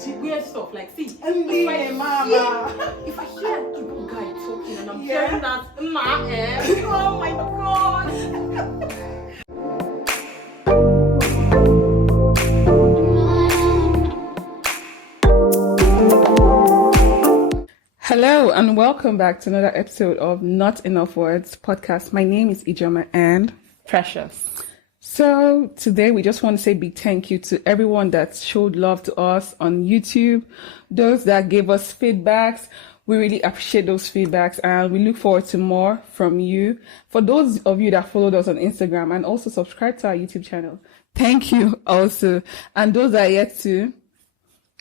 weird stuff. Like, see, And if I hear an Igbo guy talking and I'm hearing that, oh my god. Hello and welcome back to another episode of Not Enough Words podcast. My name is Ijeoma and Precious. So today we just want to say big thank you to everyone that showed love to us on YouTube, those that gave us feedbacks. We really appreciate those feedbacks and we look forward to more from you. For those of you that followed us on Instagram and also subscribe to our YouTube channel, thank you also. And those that are yet to,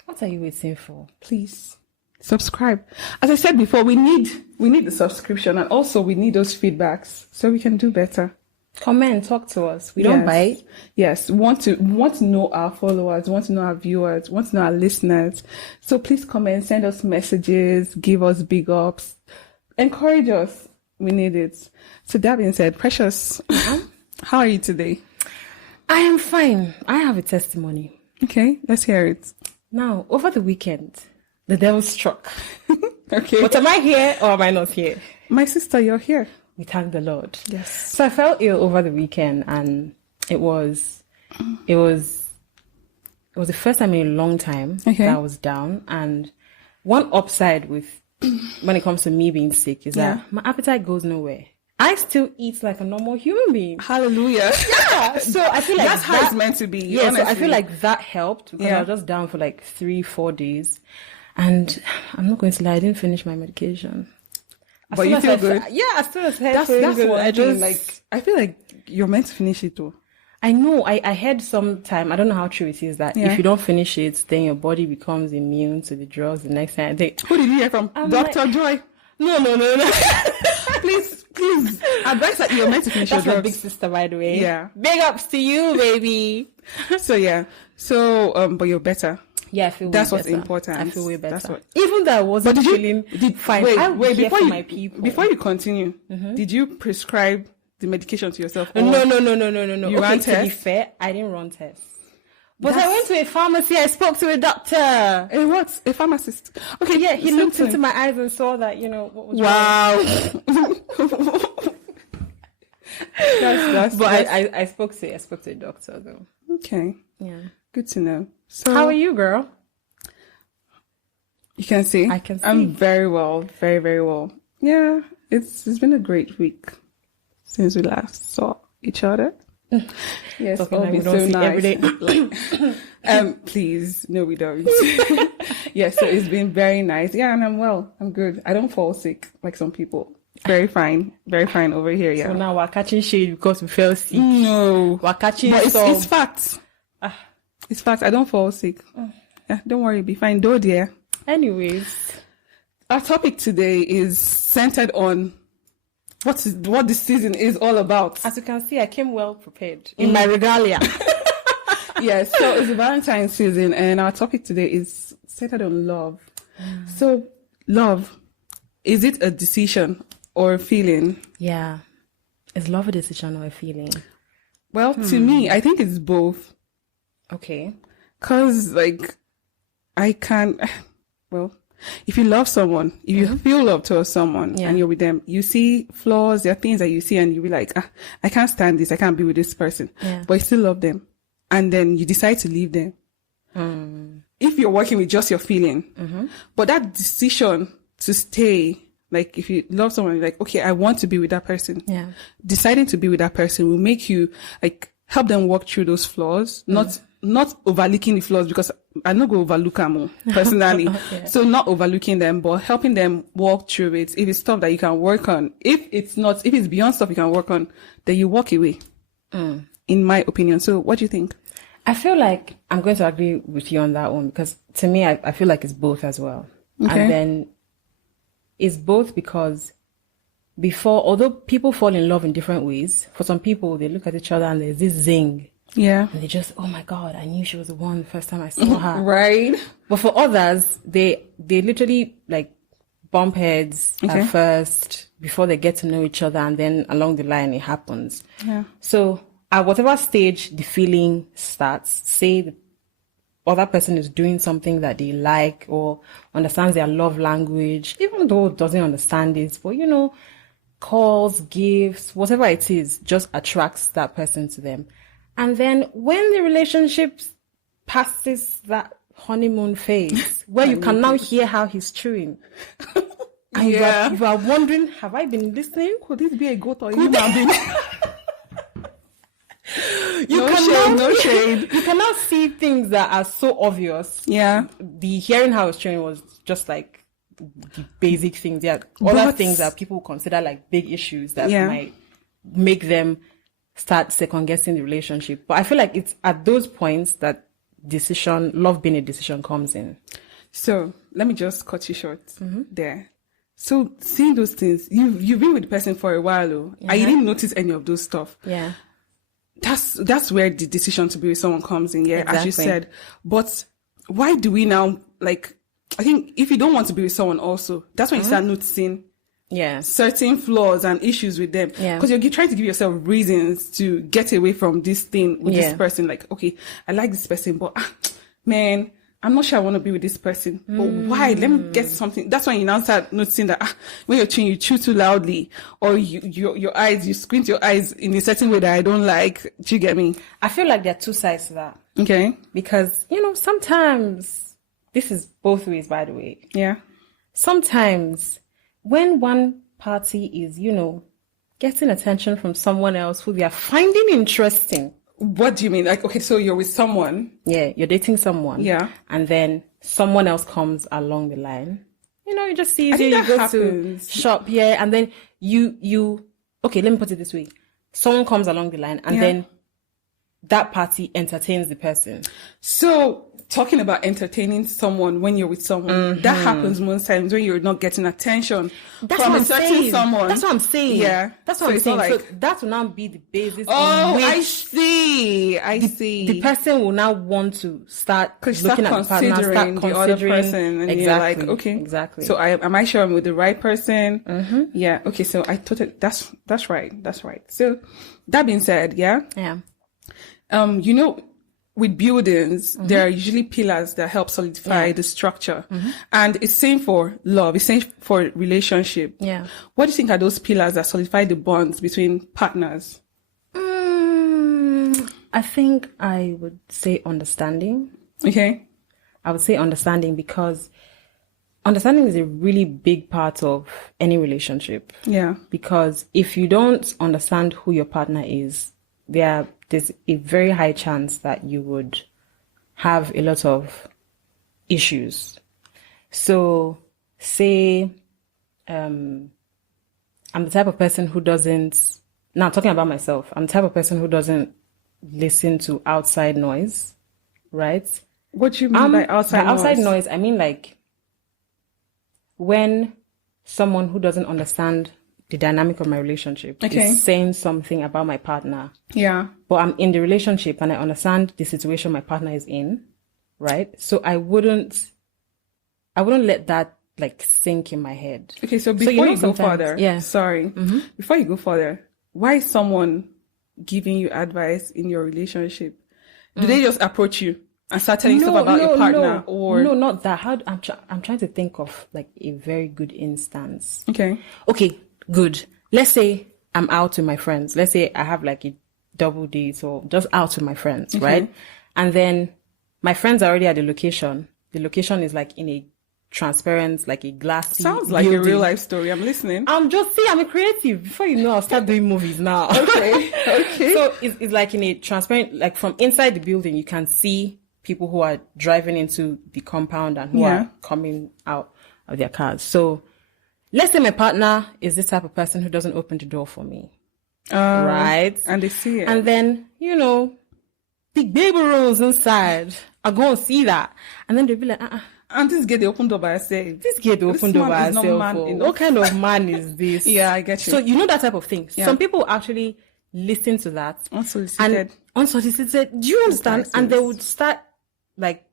What are you waiting for? please subscribe. As I said before, we need the subscription and also we need those feedbacks so we can do better. Comment, talk to us. We don't bite. Yes, want to know our followers, want to know our viewers, want to know our listeners. So please comment, send us messages, give us big ups, encourage us. We need it. So that being said, Precious, how are you today? I am fine. I have a testimony. Okay, let's hear it. Now, over the weekend, the devil struck. Okay. But am I here or am I not here? My sister, you're here. We thank the Lord. Yes. So I felt ill over the weekend, and it was the first time in a long time that I was down. And one upside with when it comes to me being sick is that my appetite goes nowhere. I still eat like a normal human being. Hallelujah. Yeah. So I feel like that's how it's meant to be. Yeah. Honestly. So I feel like that helped because I was just down for like 3-4 days, and I'm not going to lie, I didn't finish my medication. But you feel good? I still was That's good. what I mean. Like, I feel like you're meant to finish it too. I know. I heard sometime, I don't know how true it is, that if you don't finish it, then your body becomes immune to the drugs the next time. Who did you hear from? Dr. Joy? No. please advise that you're meant to finish That's your my drugs. big sister, by the way. Yeah. Big ups to you, baby. So but you're better. Yeah, I feel way That's better. what's important. I feel way better. That's what. Even though I wasn't feeling fine. Wait, Before you continue, did you prescribe the medication to yourself? No. You ran To tests? be fair, I didn't run tests. But I went to a pharmacy, I spoke to a doctor. A what? A pharmacist? Okay, Yeah, he looked into my eyes and saw that, what was wrong. But I spoke to a doctor though. Okay. Yeah. Good to know. So How are you, girl? You can see? I can see. I'm very well. Very, very well. Yeah. It's been a great week since we last saw each other. Yes, Talking all like been we don't so see nice. every day. Please, no, we don't. Yeah, so it's been very nice. Yeah, and I'm well. I'm good. I don't fall sick like some people. Very fine over here. Yeah. So now we're catching shade because we fell sick. No, We're catching but some. it's facts. It's facts. I don't fall sick. Yeah, don't worry. Be fine. Though, dear. Anyways, Our topic today is centered on what this season is all about. as you can see, I came well prepared in my regalia. Yes, so it's the Valentine season, and our topic today is centered on love. So, love, is it a decision or a feeling? Yeah. Is love a decision or a feeling? Well, to me, I think it's both. Okay. Because, like, if you love someone, if you feel love towards someone and you're with them, you see flaws, there are things that you see and you'll be like, I can't stand this, I can't be with this person. Yeah. But you still love them. And then you decide to leave them. If you're working with just your feeling. But that decision to stay, like if you love someone, you're like, okay, I want to be with that person. Yeah. Deciding to be with that person will make you like help them walk through those flaws, not overlooking the flaws, because I don't go overlook them personally. So not overlooking them, but helping them walk through it. If it's stuff that you can work on, if it's beyond stuff you can work on, then you walk away. In my opinion. So what do you think? I feel like I'm going to agree with you on that one because to me, I feel like it's both as well. Okay. And then it's both because although people fall in love in different ways, for some people, they look at each other and there's this zing. Yeah. And they just, oh my God, I knew she was the one the first time I saw her. Right. But for others, they literally like bump heads at first before they get to know each other, and then along the line it happens. Yeah. So at whatever stage the feeling starts, say other person is doing something that they like or understands their love language, even though doesn't understand it, but calls, gifts, whatever it is, just attracts that person to them. And then when the relationship passes that honeymoon phase, where you can now hear how he's chewing, and you are wondering, have I been listening? Could this be a goat or a human being? No shade. You cannot see things that are so obvious. Yeah. The hearing how it's chewing was just like the basic things. Yeah. Other things that people consider like big issues that might make them start second guessing the relationship. But I feel like it's at those points that love being a decision comes in. So let me just cut you short there. So seeing those things, you've been with the person for a while, and you didn't notice any of those stuff. Yeah. That's where the decision to be with someone comes in, exactly. As you said. But why do we now, like, I think if you don't want to be with someone also, that's when you start noticing certain flaws and issues with them. Yeah. Because you're trying to give yourself reasons to get away from this thing with this person. Like, okay, I like this person, but man, I'm not sure I want to be with this person. But why? Let me get something. That's when you now start noticing that when you're chewing, you chew too loudly, or your eyes, you squint your eyes in a certain way that I don't like. Do you get me? I feel like there are two sides to that. Okay. Because, sometimes, this is both ways, by the way. Yeah. Sometimes when one party is, getting attention from someone else who they are finding interesting. What do you mean? Like, okay, so you're with someone. Yeah, you're dating someone. Yeah. And then someone else comes along the line. You just see you go to shop, and then you okay, let me put it this way. Someone comes along the line and then that party entertains the person. So talking about entertaining someone when you're with someone, that happens most times when you're not getting attention from a certain someone. That's what I'm saying. Yeah. That's what I'm saying. So that will now be the basis on which I see. The person will now want to start looking at the partner, start the other person. And you're like, okay. Exactly. So am I sure I'm with the right person? Mm-hmm. Yeah. Okay. So I totally, that's right. That's right. So that being said, Yeah. With buildings, there are usually pillars that help solidify the structure. And it's same for love, it's same for relationship. Yeah. What do you think are those pillars that solidify the bonds between partners? I think I would say understanding. Okay. I would say understanding because understanding is a really big part of any relationship. Yeah. Because if you don't understand who your partner is, there's a very high chance that you would have a lot of issues. So say I'm the type of person who doesn't, now talking about myself, I'm the type of person who doesn't listen to outside noise, right? What do you mean by outside noise? Outside noise, I mean like when someone who doesn't understand the dynamic of my relationship is saying something about my partner. Yeah. But I'm in the relationship and I understand the situation my partner is in, right? So I wouldn't let that like sink in my head. Okay, so before you go further, before you go further, why is someone giving you advice in your relationship? Do they just approach you and start telling stuff about your partner? Or no, not that. I'm trying to think of like a very good instance. Okay, good. Let's say I'm out with my friends. Let's say I have like a double date or just out with my friends, right? And then my friends are already at the location. The location is like in a transparent, like a glassy Sounds like building. A real life story. I'm listening. I'm a creative. Before you know, I'll start doing movies now. Okay. So it's like in a transparent, like from inside the building, you can see people who are driving into the compound and who are coming out of their cars. So let's say my partner is this type of person who doesn't open the door for me. Right? And they see it. And then, big baby rolls inside. I'll go and see that. And then they'll be like, And this gate they opened door by herself. This gate they opened door by herself. What kind of man is this? Yeah, I get you. So that type of thing. Yeah. Some people actually listen to that. Unsolicited. Do you understand? And they would start like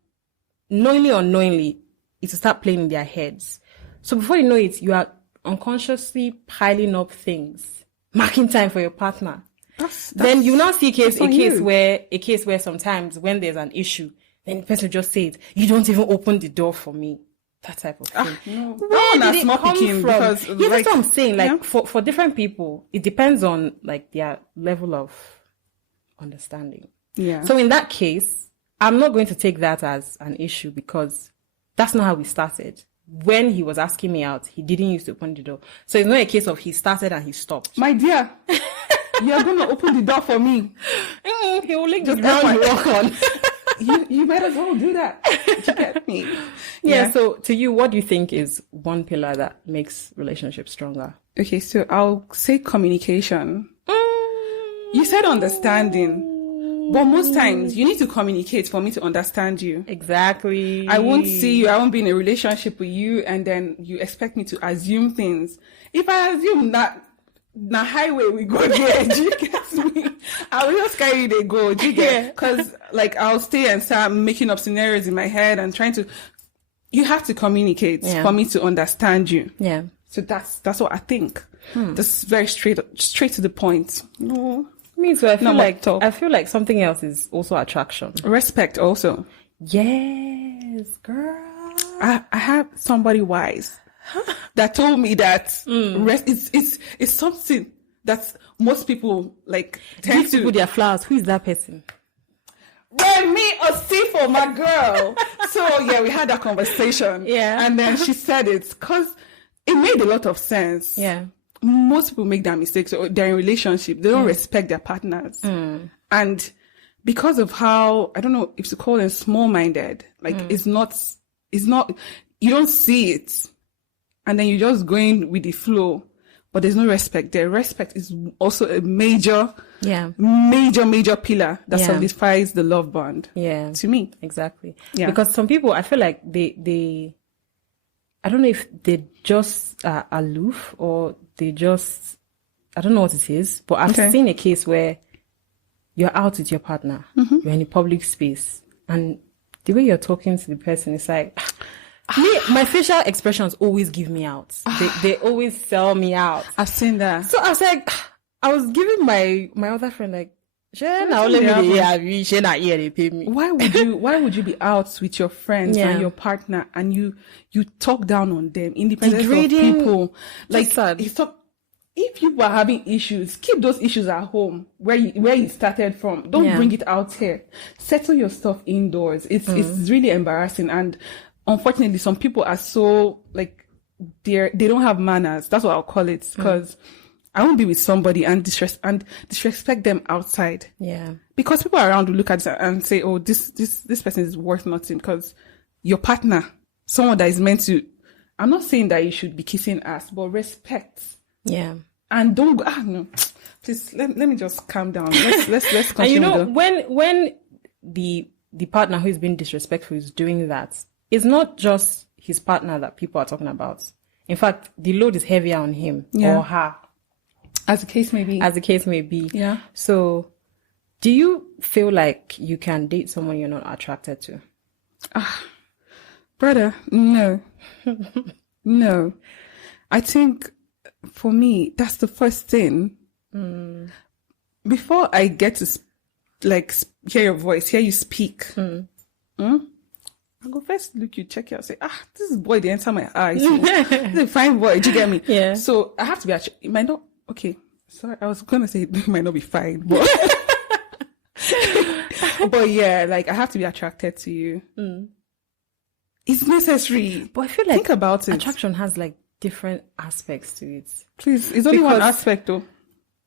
knowingly or unknowingly, it will start playing in their heads. So before you know it, you are unconsciously piling up things, marking time for your partner. Then you now see a case where sometimes when there's an issue, then the person will just say it. You don't even open the door for me. That type of thing. No. Where did it not come picking from? because Yeah, that's what I'm saying. Like yeah. for different people, it depends on like their level of understanding. Yeah. So in that case, I'm not going to take that as an issue because that's not how we started. When he was asking me out, he didn't use to open the door. So it's not a case of he started and he stopped. My dear, you're going to open the door for me. He will lick the Just ground let you my- walk on. You might as well do that. You get me? Yeah, so to you, what do you think is one pillar that makes relationships stronger? Okay, so I'll say communication. You said understanding, but most times you need to communicate for me to understand you. Exactly. I won't see you, I won't be in a relationship with you, and then you expect me to assume things. If I assume that the highway we go there, do you get me? I will just carry they go, do you get? Because like I'll stay and start making up scenarios in my head and trying to. You have to communicate for me to understand you. Yeah. So that's what I think. That's very straight to the point. No. Me too. I I feel like something else is also attraction. Respect also. Yes, girl. I have somebody wise that told me that it's something that most people like tend Give people to. their flowers. Who is that person? Well, me or see for my girl. So yeah, we had that conversation. Yeah. And then she said it because it made a lot of sense. Yeah. Most people make that mistake. So they're in relationship. They don't respect their partners. And because of how, I don't know if to call them small-minded, like it's not, you don't see it. And then you're just going with the flow, but there's no respect there. Respect is also a major pillar that solidifies the love bond. Yeah. To me. Exactly. Yeah. Because some people, I feel like they I don't know if they just are aloof or they just, I don't know what it is, but I've seen a case where you're out with your partner, you're in a public space, and the way you're talking to the person, it's like, my facial expressions always give me out. They always sell me out. I've seen that. So I was like, I was giving my other friend like, Why would you be out with your friends and your partner and you talk down on them independent of people? Like if you are having issues, keep those issues at home where you started from. Don't bring it out here. Settle your stuff indoors. It's really embarrassing, and unfortunately some people are so like they don't have manners. That's what I'll call it, because I won't be with somebody and disrespect them outside. Yeah. Because people around will look at it and say, oh, this person is worth nothing, because your partner, someone that is meant to, I'm not saying that you should be kissing ass, but respect. Yeah. And don't go, no. Please, let me just calm down. Let's continue. And when the partner who is being disrespectful is doing that, it's not just his partner that people are talking about. In fact, the load is heavier on him or her. As the case may be. Yeah. So, do you feel like you can date someone you're not attracted to? Brother, no. No. I think for me, that's the first thing. Before I get to hear your voice, hear you speak, I go first look you, check you out, say, this boy, they enter my eyes. This is a fine boy, do you get me? Yeah. So I have to be it might not, okay. Sorry, I was going to say it might not be fine, but but yeah, like I have to be attracted to you. It's necessary. But I feel like think about it. Attraction has like different aspects to it. Please, it's only one aspect though.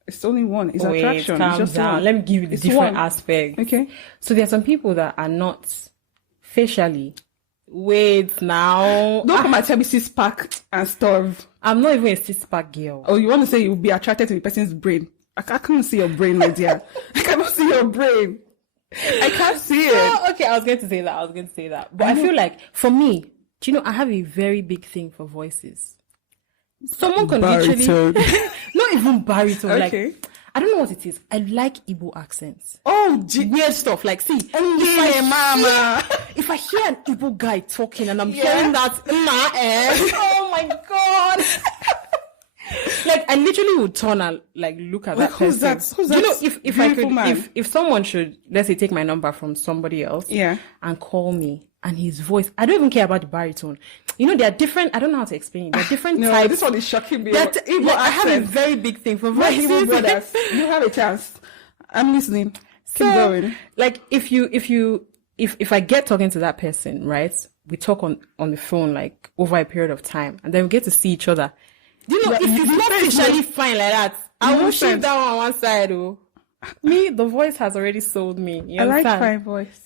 It's only one. It's attraction. Calm it's just down. one. Let me give you the different aspects. Okay. So there are some people that are not facially. Wait now. Don't come and tell me six-pack and stuff. I'm not even a six-pack girl. Oh, you want to say you'll be attracted to the person's brain? I can't see your brain, my dear. I cannot see your brain. I can't see it. Oh, okay, I was going to say that. But I feel like, for me, do you know, I have a very big thing for voices. Someone can literally... Not even baritone. Okay. Like, I don't know what it is. I like Igbo accents. Oh, weird stuff. Like, see, if I hear an Igbo guy talking and I'm hearing that in my head, oh my God. Like I literally would turn and like look at that who's person. that? Who's Do you that know if I beautiful could man? if someone should, let's say, take my number from somebody else, Yeah. and call me, and his voice, I don't even care about the baritone. You know, there are different. I don't know how to explain it. There are different No, types. this one is shocking me. That Igbo like, I have a accent. very big thing for My voices. Igbo brothers, you have a chance. I'm listening. Keep going. Like if I get talking to that person, right? We talk on the phone like over a period of time, and then we get to see each other. Do you know, if it's not facially fine like that, I will shift that on one side. Oh, me, the voice has already sold me. You I like understand? fine voice.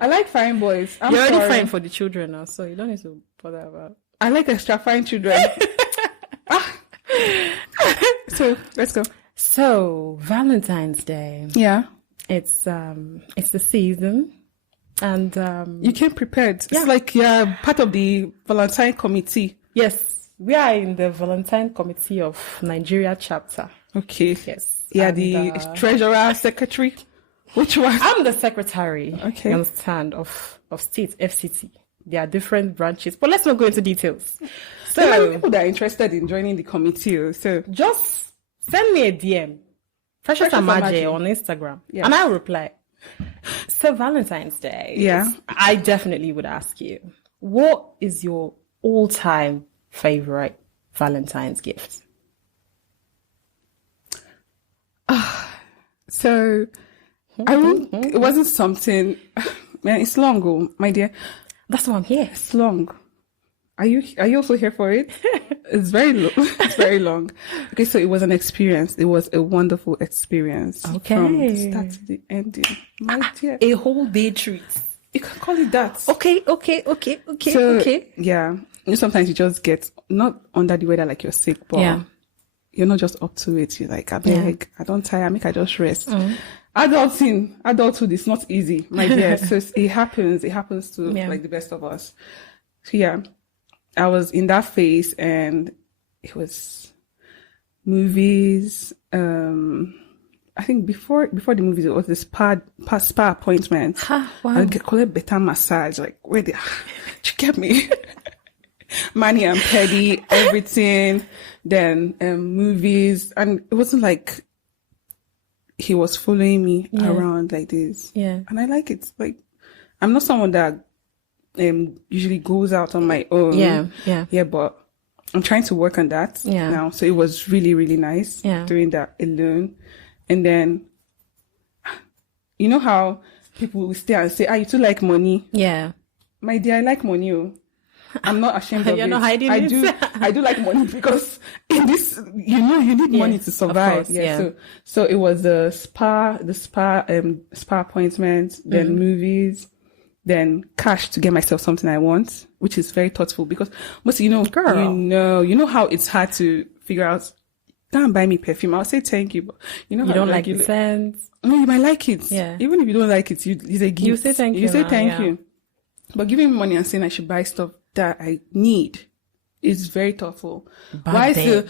I like fine boys. You're already fine for the children now, so you don't need to bother about. I like extra fine children. So let's go. So Valentine's Day. Yeah. It's the season, and You came prepared. It's like you're part of the Valentine committee. yes, we are in the Valentine Committee of Nigeria chapter. Okay. Yes. Yeah, And, the treasurer, secretary. Which one? I'm the secretary. Okay. You understand, of state FCT. There are different branches, but let's not go into details. There might be So people that are interested in joining the committee. So just send me a DM, Precious Amaje on Instagram, Yeah. and I'll reply. So Valentine's Day. Yeah. I definitely would ask you, what is your all-time favorite Valentine's gift? So I mean, it wasn't something. Man, it's long, oh, my dear. That's why I'm here. It's long. Are you also here for it? It's very long. It's very long. Okay, so it was an experience. It was a wonderful experience. Okay. From the start to the ending. My dear. A whole day treat. You can call it that. Okay. So, yeah. You know, sometimes you just get not under the weather like you're sick, but Yeah. you're not just up to it. You're like, I beg, I don't tire, make I just rest. Adulthood is not easy, my dear. So it happens. It happens to like the best of us. So yeah, I was in that phase, and it was movies. I think before the movies, it was the spa appointment. Wow. And call it better massage. Like, where you get me? Money and petty, everything. Then movies, and it wasn't like he was following me around like this. Yeah. And I like it. Like, I'm not someone that usually goes out on my own. Yeah, but I'm trying to work on that now. So it was really, really nice doing that alone. And then, you know how people will stay and say, you too like money. Yeah. My dear, I like money. Oh. I'm not ashamed of You're it. not hiding I it. I do like money, because in this, you need money to survive. Course, So it was the spa appointment, then movies, then cash to get myself something I want, which is very thoughtful, because most, Girl. you know how it's hard to figure out. Don't buy me perfume. I'll say thank you, but you know You how don't like the scent. No, you might like it. Yeah. Even if you don't like it, it's a gift. You say thank you. You say now, thank yeah. you. But giving me money and saying I should buy stuff that I need is very thoughtful. Bad babe.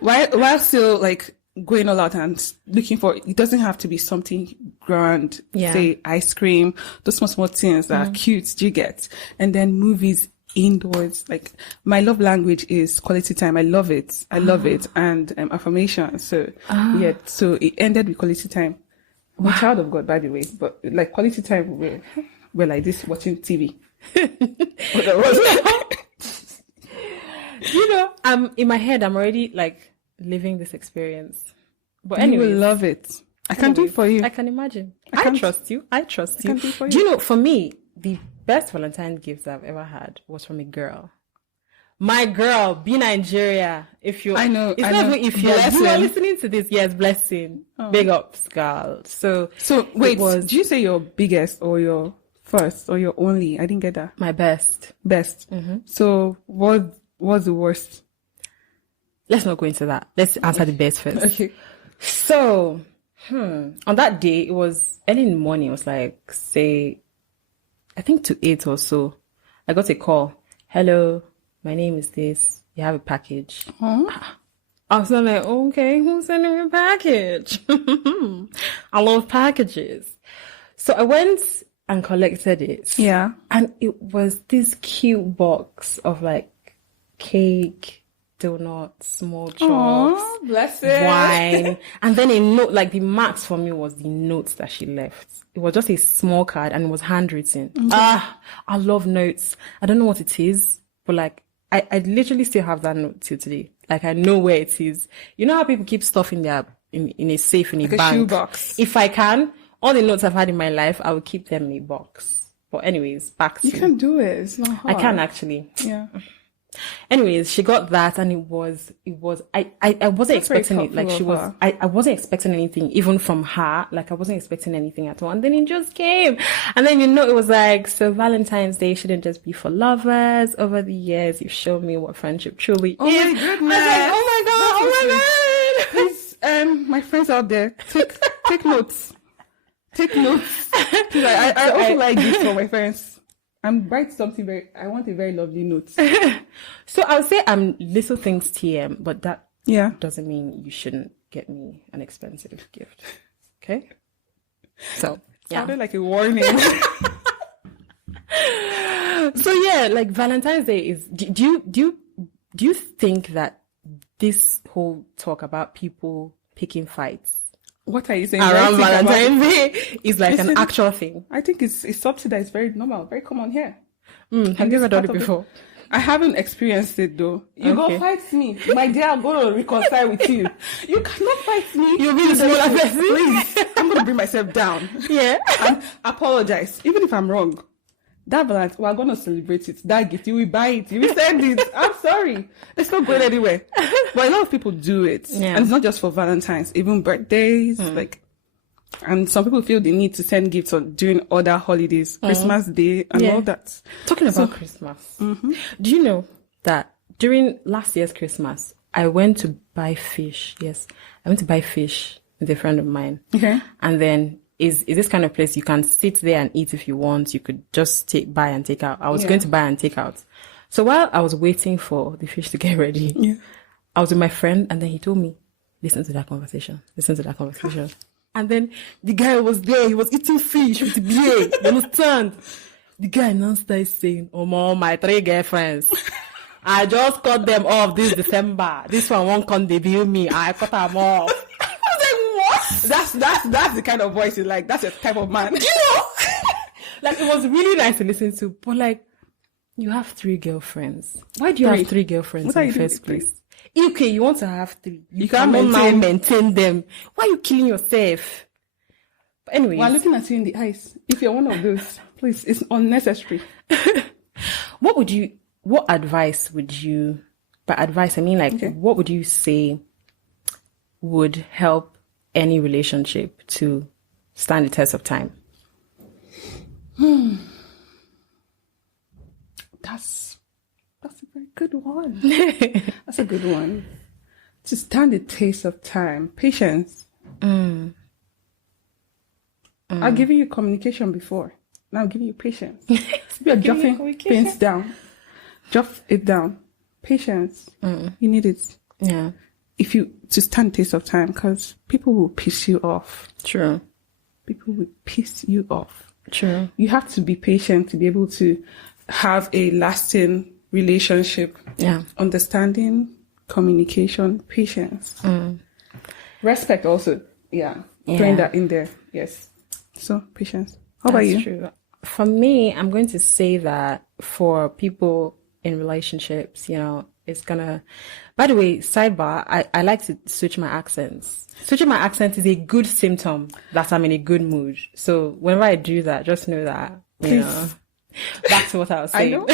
While still like going all out and looking for, it doesn't have to be something grand. Yeah. Say ice cream, those small things that are cute. Do you get? And then movies indoors. Like, my love language is quality time. I love it. And affirmation. So so it ended with quality time. I'm a child of God, by the way, but like quality time, we're like this watching TV. In my head, I'm already like living this experience. But You anyway, will love it. I can do it for you. I can imagine. I I can- trust you. I trust you. can do it for Do you. you know, for me, the best Valentine gift I've ever had was from a girl. My girl, be Nigeria. If you, I know, it's I not know. even if you are Blessing. listening to this. Yes, blessing. Big ups, girl. So Wait, it was did you say your biggest or your first or your only? I didn't get that. my best. Best. So what was the worst? Let's not go into that. Let's answer the best first. Okay. So, on that day, it was early in the morning. It was like, say, I think to 8 or so. I got a call. Hello, my name is this. You have a package. I was like, okay, who's sending me a package? I love packages. So I went and collected it. Yeah. And it was this cute box of like cake, donuts, small chops, Aw, bless it. wine, and then a note. Like the max for me was the notes that she left. It was just a small card and it was handwritten. I love notes. I don't know what it is, but like I literally still have that note till today. Like I know where it is. You know how people keep stuff in their in a safe in a Like a bank. shoebox. If I can, all the notes I've had in my life, I will keep them in a box. But anyways, back to You can do it. It's not hard. I can actually. Yeah. Anyways, she got that and it was I wasn't expecting it. Like she was I wasn't expecting anything even from her. Like I wasn't expecting anything at all. And then it just came. And then it was like, so Valentine's Day shouldn't just be for lovers. Over the years you've shown me what friendship truly is. Oh my goodness. I was like, oh my god. Please, my friends out there, take notes. Take notes. I also like this for my friends. I'm write something I want a very lovely note. So I would say I'm little things TM, but that Yeah. doesn't mean you shouldn't get me an expensive gift. Okay? So yeah. Sounded like a warning. So yeah, like Valentine's Day is. Do you think that this whole talk about people picking fights What are you saying? around What do you think about it? Valentine's Day is like an actual thing? I think it's something that is very normal, very common here. Have you ever done it before? I haven't experienced it though. You Okay. go fight me. My dear, I'm going to reconcile with you. You cannot fight me. You'll be the smaller person. Please. I'm going to bring myself down. Yeah. And apologize. Even if I'm wrong. That Valentine, we're going to celebrate it. That gift, you will buy it. You will send it. I'm sorry. It's not going anywhere. But a lot of people do it. Yeah. And it's not just for Valentine's, even birthdays. And some people feel the need to send gifts during other holidays, Christmas Day and Yeah. all that. Talking about Christmas, do you know that during last year's Christmas, I went to buy fish. Yes, I went to buy fish with a friend of mine. Okay. And then is this kind of place you can sit there and eat if you want. You could just buy and take out. I was going to buy and take out. So while I was waiting for the fish to get ready, I was with my friend and then he told me, listen to that conversation. Listen to that conversation. And then the guy was there. He was eating fish with beer. You understand? The guy now started saying, "Oh, mom, my 3 girlfriends. I just cut them off this December. This one won't come debut me. I cut them off." I was like, what? That's the kind of voice you like. That's your type of man. Like, it was really nice to listen to. But like, you have 3 girlfriends. Why do you have 3 girlfriends What are in you the doing first with place? Okay, you want to have 3. You can't cannot now maintain. maintain them. Why are you killing yourself? But anyways. We're looking at you in the eyes. If you're one of those, please, it's unnecessary. What advice would you, by advice, I mean like, what would you say would help any relationship to stand the test of time? That's a very good one. That's a good one. To stand the test of time. Patience. I've given you communication before. Now I'm giving you patience. You're jotting things down. Jot it down. Patience. You need it. Yeah. To stand the test of time, because people will piss you off. True. People will piss you off. True. You have to be patient to be able to have a lasting relationship. Yeah. Understanding, communication, patience. Respect also. Yeah. Throwing that in there. Yes. So, patience. How about you? True. For me, I'm going to say that for people in relationships, it's gonna, by the way, sidebar, I like to switch my accents. Switching my accent is a good symptom that I'm in a good mood. So whenever I do that, just know that, back to what I was saying. I know.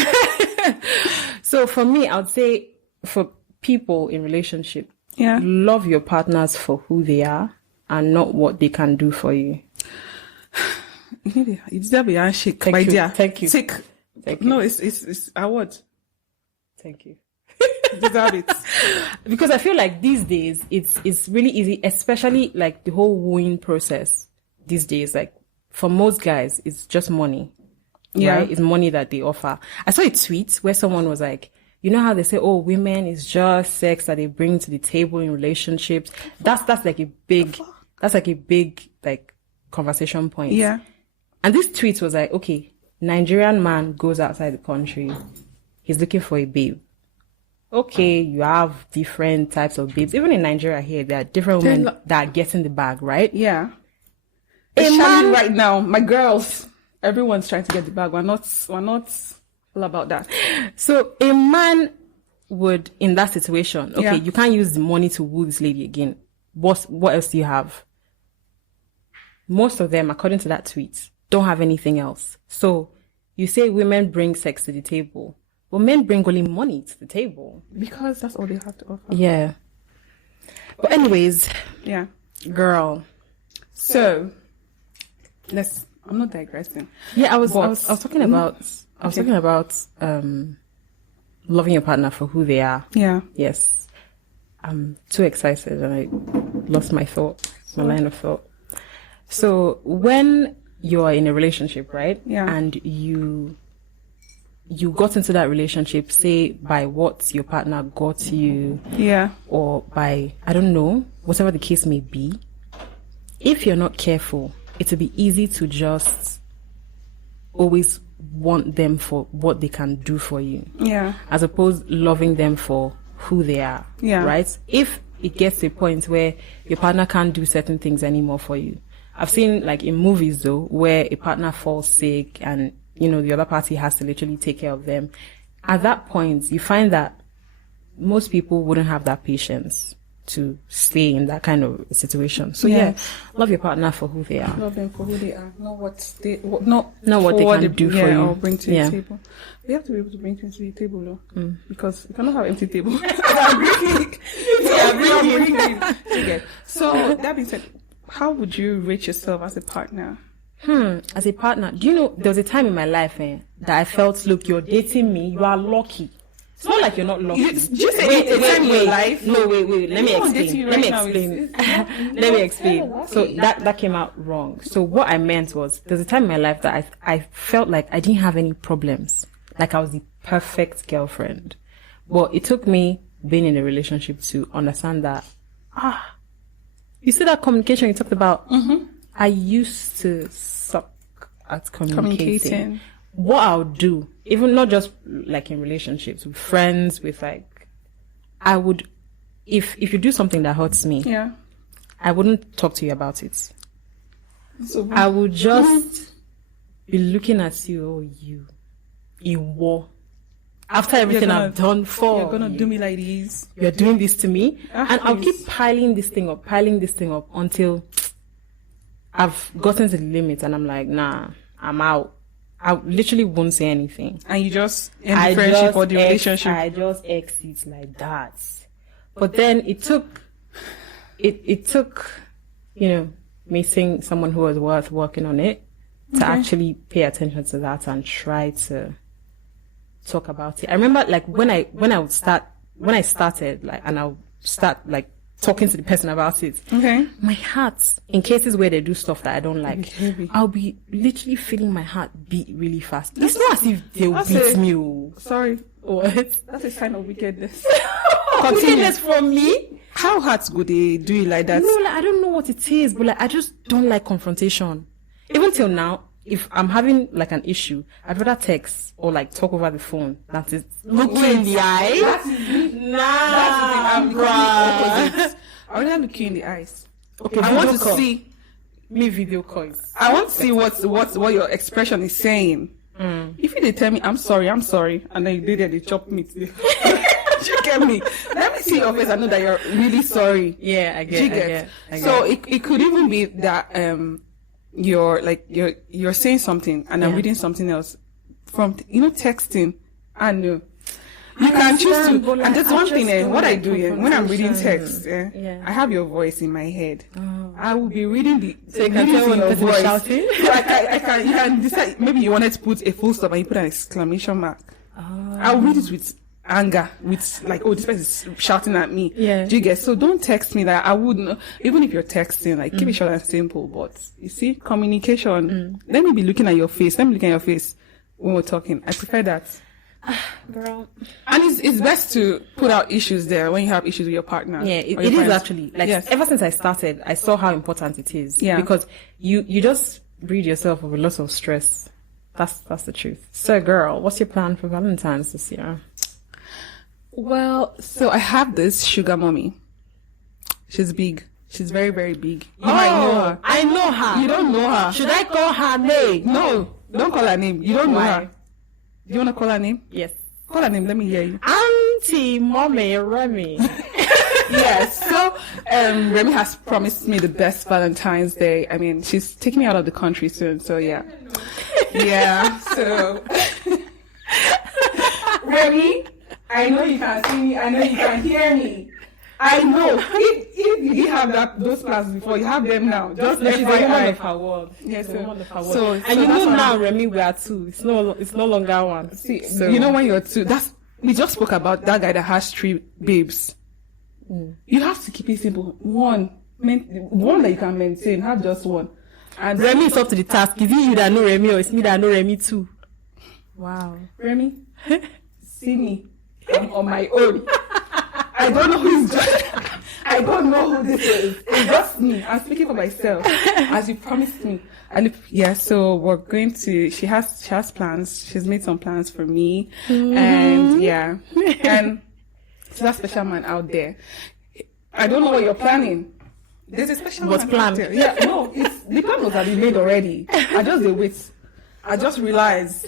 So for me, I would say for people in relationship, love your partners for who they are and not what they can do for you. You deserve a handshake, Thank my you. dear. Thank you. Thank you. No, it's award. Thank you. You deserve it. Because I feel like these days it's really easy, especially like the whole wooing process these days. Like for most guys, it's just money. Yeah. Right? It's money that they offer. I saw a tweet where someone was like, you know how they say, oh, women is just sex that they bring to the table in relationships. That's like a big like conversation point. Yeah. And this tweet was like, okay, Nigerian man goes outside the country. He's looking for a babe. okay, you have different types of babes. Even in Nigeria here, there are different women that are getting the bag, right? Yeah. A Especially man, right now, my girls, everyone's trying to get the bag. We're not all about that. so a man would, in that situation, okay, Yeah. you can't use the money to woo this lady again. What else do you have? Most of them, according to that tweet, don't have anything else. So you say women bring sex to the table, but men bring only money to the table. Because that's all they have to offer. Yeah. But anyways, Yeah. girl. So, I'm not digressing. Yeah, I was But- talking about loving your partner for who they are. Yeah. Yes. I'm too excited and I lost my line of thought. So when you're in a relationship, right? Yeah. And you got into that relationship, say by what your partner got you, Yeah. or by, I don't know, whatever the case may be. If you're not careful, it will be easy to just always want them for what they can do for you, Yeah. as opposed loving them for who they are. Yeah. Right? If it gets to a point where your partner can't do certain things anymore for you. I've seen, like, in movies though, where a partner falls sick and, you know, the other party has to literally take care of them. At that point, you find that most people wouldn't have that patience to stay in that kind of situation. So yeah, love your partner for who they are. Love them for who they are, not what they Not what they can do for you. or bring to the table. We have to be able to bring things to the table, though, because we cannot have empty table. We are bringing. Okay. So that being said, how would you rate yourself as a partner? As a partner, do you know, there was a time in my life that I felt, look, you're dating me, you are lucky. It's not like you're not lucky. Just say a time in your life. No, wait. Let me Anyone dating you explain. right now Let me explain. So that came out wrong. So what I meant was, there's a time in my life that I felt like I didn't have any problems. Like I was the perfect girlfriend. But it took me being in a relationship to understand that, you see that communication you talked about? I used to suck at communicating. What I'll do, even not just like in relationships, with friends, with like, I would, if you do something that hurts me, I wouldn't talk to you about it. So I would just be looking at you, in war. After everything I've done for you're gonna do me like this. You're doing this to me, and I'll please. keep piling this thing up until I've gotten to the limit, and I'm like, nah, I'm out. I literally won't say anything. And you just end the friendship or the relationship. I just exit like that. But then it took, you know, me seeing someone who was worth working on it to actually pay attention to that and try to talk about it. I remember, like, when I started, like, and I'll start like talking to the person about it. Okay. My heart, in cases where they do stuff that I don't like, I'll be literally feeling my heart beat really fast. It's not as if they'll beat me. Oh. Sorry. What? That's a sign of wickedness. Wickedness from me? How hard would they do it like that? No, like, I don't know what it is, but like, I just don't like confrontation. Even till now, if I'm having like an issue, I'd rather text or like talk over the phone than to look you in the eyes. I'm opposite. I rather look you in the eyes. Okay, I want to call. see Me video calls. I want to see what your expression is saying. If you tell me I'm sorry, and then you did it, they chop me. You get me? Let me see your face. I know that you're really sorry. Yeah, I get. So it could even be that you're saying something and I'm reading something else from texting. I know. You can choose to, like, and that's one thing. What I do when I'm reading text, Yeah. I have your voice in my head. I will be reading So you can tell when the person is shouting? So I can. You can decide. Maybe you wanted to put a full stop and you put an exclamation mark. I'll read it with anger, with like, oh, this person is shouting at me. Yeah. Do you get? So don't text me that. I wouldn't. Even if you're texting, like, keep it short and simple. But you see, communication. Let me be looking at your face. Let me look at your face when we're talking. I prefer that. Girl. And it's best to put out issues there when you have issues with your partner. Yeah, or it your is friends. actually. Like, ever since I started, I saw how important it is. Yeah. Because you just breed yourself of a lot of stress. That's the truth. So, girl, what's your plan for Valentine's this year? Well, so I have this sugar mommy. She's big. She's very, very big. You might know her. I know her. You don't know her. Should I call her name? No, don't call her name. You don't know Why? her. Do you want to call her name? Yes. Call her name. Let me hear you. Auntie Mommy Remy. Yes. So, Remy has promised me the best Valentine's Day. I mean, she's taking me out of the country soon. So, yeah. Yeah. So, Remy, I know you can see me. I know you can hear me. I know. If you didn't have those plans before, you have them now. Just She's a woman FYI. of her word. Yes, She's a woman of her word. so and that's you know why- now, Remy, we are two. It's no longer one. See, So- you know when you're two, we just spoke about that guy that has 3 babes. You have to keep it simple. One that you can maintain. Have just one. And Remy is up to the task. Is it you that know Remy or it's me that know Remy too? Wow. Remy, see me. I'm on my own. I don't know who is I don't know who this is. It's just me. I'm speaking for myself. As you promised me. Yeah, so we're going to, she has plans. She's made some plans for me. And yeah. And so that special man out there. I don't know what you're planning. There's a special What's man plan? out there. Yeah, no, the plan was already made already. I just wait. I just realized.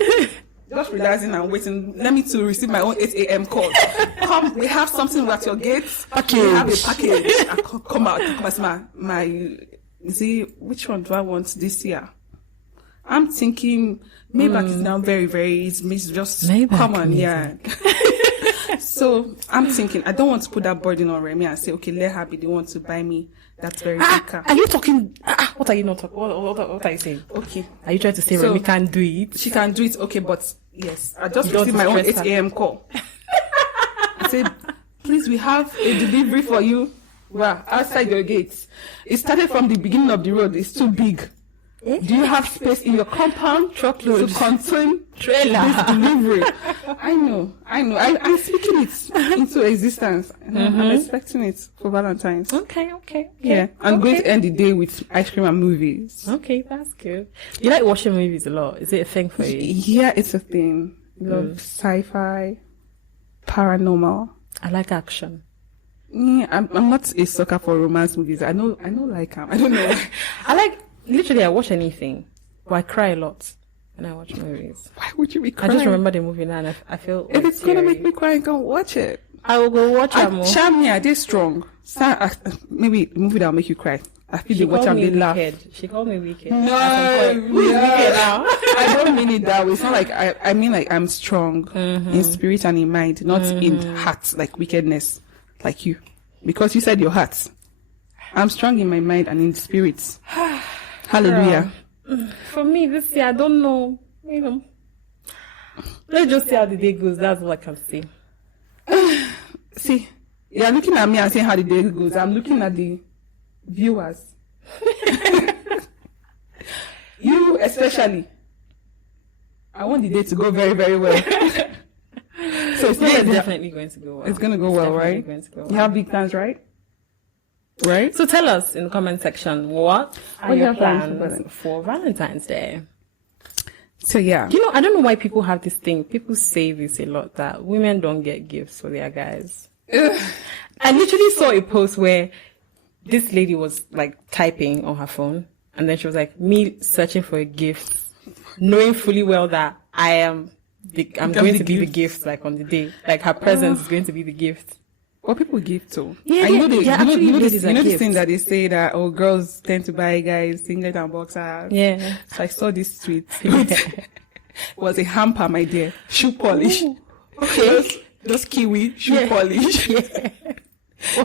Just realizing I'm waiting. Let me to receive my own 8 a.m. call. Come, we have something at your gate. We have a package. Come out. Come as my. You see, which one do I want this year? I'm thinking Maybach is now very, very. It's just Maybach, come on, amazing. yeah. So I'm thinking I don't want to put that burden on Remy and say, okay, let her be the one to buy me that very big car. Are you talking? What are you not talking? What are you saying? Okay. Are you trying to say So- Remy can't do it? She can do it, okay, but yes, I just You don't received my own stress 8 her. a.m. call. I said, please, we have a delivery for you. Wow, outside your gates. It started from the beginning of the road. It's too big. Eh? Do you have space in your compound Truckload. to contain Trailer. this delivery? I know. I'm speaking it into existence. I'm expecting it for Valentine's. Okay. Yeah, I'm going Okay. to end the day with ice cream and movies. Okay, that's good. You like watching movies a lot? Is it a thing for you? Yeah, it's a thing. Love sci-fi, paranormal. I like action. Yeah, I'm not a sucker for romance movies. I know like I don't know. I watch anything, but I cry a lot when I watch movies. Why would you be I crying? just remember the movie now and I feel If like, it's gonna make teary. me cry, go watch it. I will go watch it more. Charmia, they're strong. Maybe the movie that'll make you cry. I feel She they watch called and me they laugh. wicked. She called me wicked. No, At some point. Who is wicked now? I don't mean it that way. It's not like I mean like I'm strong in spirit and in mind, not in heart, like wickedness, like you. Because you said your heart. I'm strong in my mind and in spirit. Hallelujah. For me, this year, I don't know. Let's just see how the day goes. That's all I can say. See, you're looking at me and saying how the day goes. I'm looking at the viewers. You especially. I want the day to go very, very well. So it's not It's like definitely going to go well. it's gonna go well, definitely right? going to go well. You have big plans, right? Right? So tell us in the comment section, what are What do you your have planned for plans for Valentine's Day? So yeah. I don't know why people have this thing. People say this a lot that women don't get gifts for their guys. I literally saw a post where this lady was like typing on her phone and then she was like, me searching for a gift, knowing fully well that I'm going the to be the gift. gift like on the day. Like her presence is going to be the gift. What people give to. Yeah, And you know, they're actually you know ladies that this gift. thing that they say that girls tend to buy guys singlet and boxers. Yeah. So I saw this tweet. It was a hamper, my dear. Shoe polish. Okay. Just kiwi, shoe polish.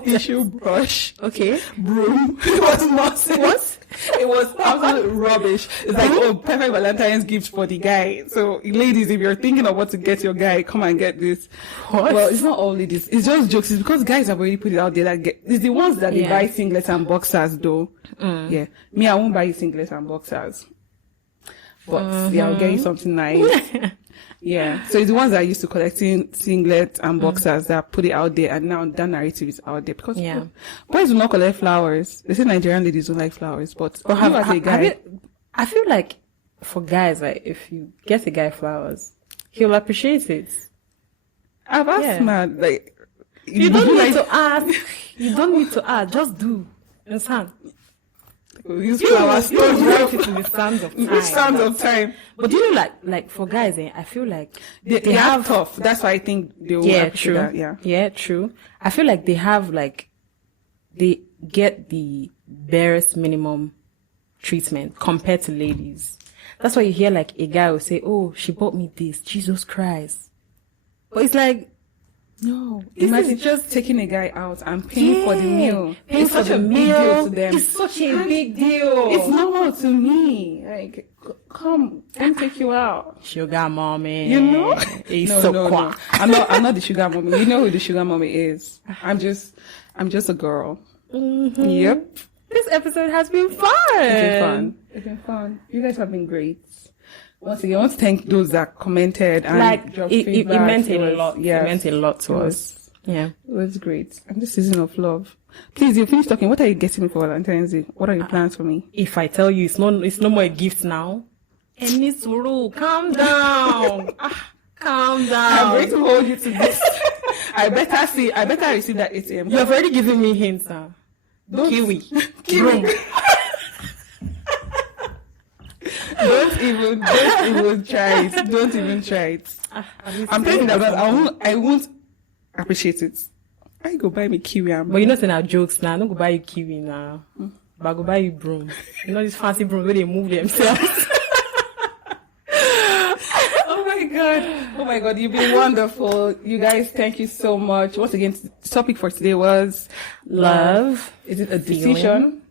Tissue brush. Okay. Broom. It was nothing. What? It was absolute rubbish. It's like, perfect Valentine's gift for the guy. So, ladies, if you're thinking of what to get your guy, come and get this. What? Well, it's not all ladies. It's just jokes. It's because guys have already put it out there. It's the ones that they Yeah. buy singlets and boxers, though. Yeah. Me, I won't buy you singlets and boxers. But, yeah, I'll get you something nice. Yeah. So it's the ones that are used to collecting singlets and boxers that put it out there, and now that narrative is out there because Yeah. boys do not collect flowers. They say Nigerian ladies don't like flowers, but you as a guy, I feel like for guys, like if you get a guy flowers, he'll appreciate it. I've asked Yeah. man, like You don't need to ask. You don't need to ask. Just do. Understand? Use flower stones. Write it in the sands of time. Sands of time. But do you know, like for guys, I feel like They have tough. That's why I think they will appreciate true. that. Yeah. Yeah, true. I feel like they have like they get the barest minimum treatment compared to ladies. That's why you hear like a guy will say, "Oh, she bought me this, Jesus Christ." But it's like, no, Imagine just taking a guy out and paying for the meal. Paying It's such such a big deal to meal. them. It's such a big deal. It's normal to me. Like, come, let me take you out. Sugar mommy. You know? It's No, so no, no. quack. I'm not the sugar mommy. You know who the sugar mommy is. I'm just a girl. Mm-hmm. Yep. This episode has been fun. It's been fun. You guys have been great. Once again, I want to thank those that commented and Like dropped it feedback. meant a lot. Yeah, It meant a lot to us. Yeah. It was great. And this season of love. Please, you finish talking. What are you getting me for Valentine's Day? What are your plans for me? If I tell you it's no more a gift now. Any sorrow, calm down. Calm down. I'm going to hold you to this. I better receive that ATM. You have already given me hints now. Kiwi. Kiwi. Don't even try it. Don't even try it. I'm telling you that I won't appreciate it. I go buy me kiwi. But you're not saying our jokes now. I'm not go buy you kiwi now. But I go buy you broom. You know these fancy brooms where they move themselves. Oh my God, you've been wonderful. You guys, thank you so much. Once again, the topic for today was Love. Is it a decision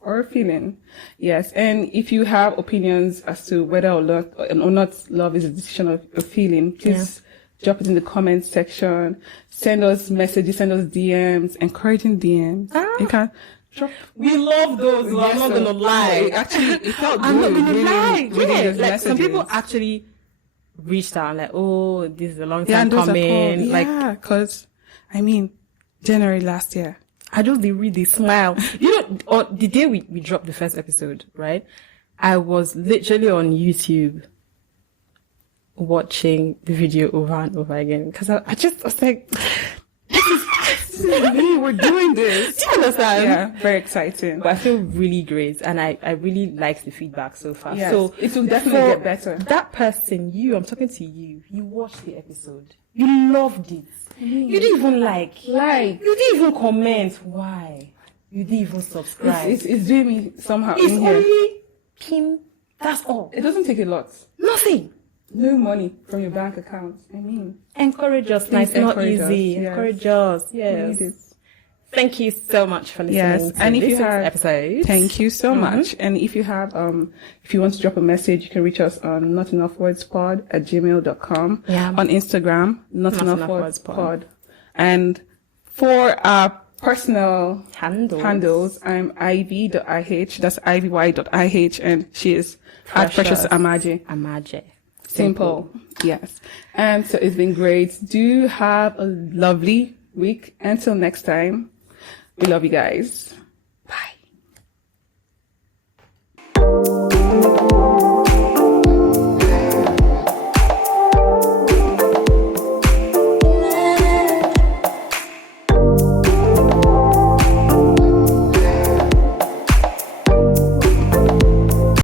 or a feeling? Yes. And if you have opinions as to whether or not love is a decision or a feeling, please drop it in the comments section. Send us messages, send us DMs, encouraging DMs. You can drop. We love those. Yes, I'm not gonna lie. Actually, it felt good. I'm not gonna reading lie. those Like some messages. people actually reached out and like, oh, this is a long Yeah, time and those are coming. called, Like, because January last year. I just they read, they smile. You know, or the day we dropped the first episode, right? I was literally on YouTube watching the video over and over again because I was like, this is me. We're doing this. Do you understand? Yeah, very exciting. But I feel really great, and I really like the feedback so far. Yes, so it will definitely get better. That person, I'm talking to you. You watched the episode. You loved it. You didn't even like. You didn't even comment. Why? You didn't even subscribe. It's doing me somehow It's in here. only him. That's all. It doesn't take a lot. Nothing. No money from your bank account. Encourage us. Nice, not encourage us, easy. yes. Encourage us. We Yes. need it. Thank you so much for listening Yes, to and if this you have episode. thank you so much. And if you have, if you want to drop a message, you can reach us on notenoughwordspod@gmail.com. Yeah. On Instagram, notenoughwordspod. And for our personal handles, I'm ivy.ih. That's ivy.ih, and she is at Precious Amaje. Simple. Yes. And so it's been great. Do have a lovely week. Until next time, we love you guys.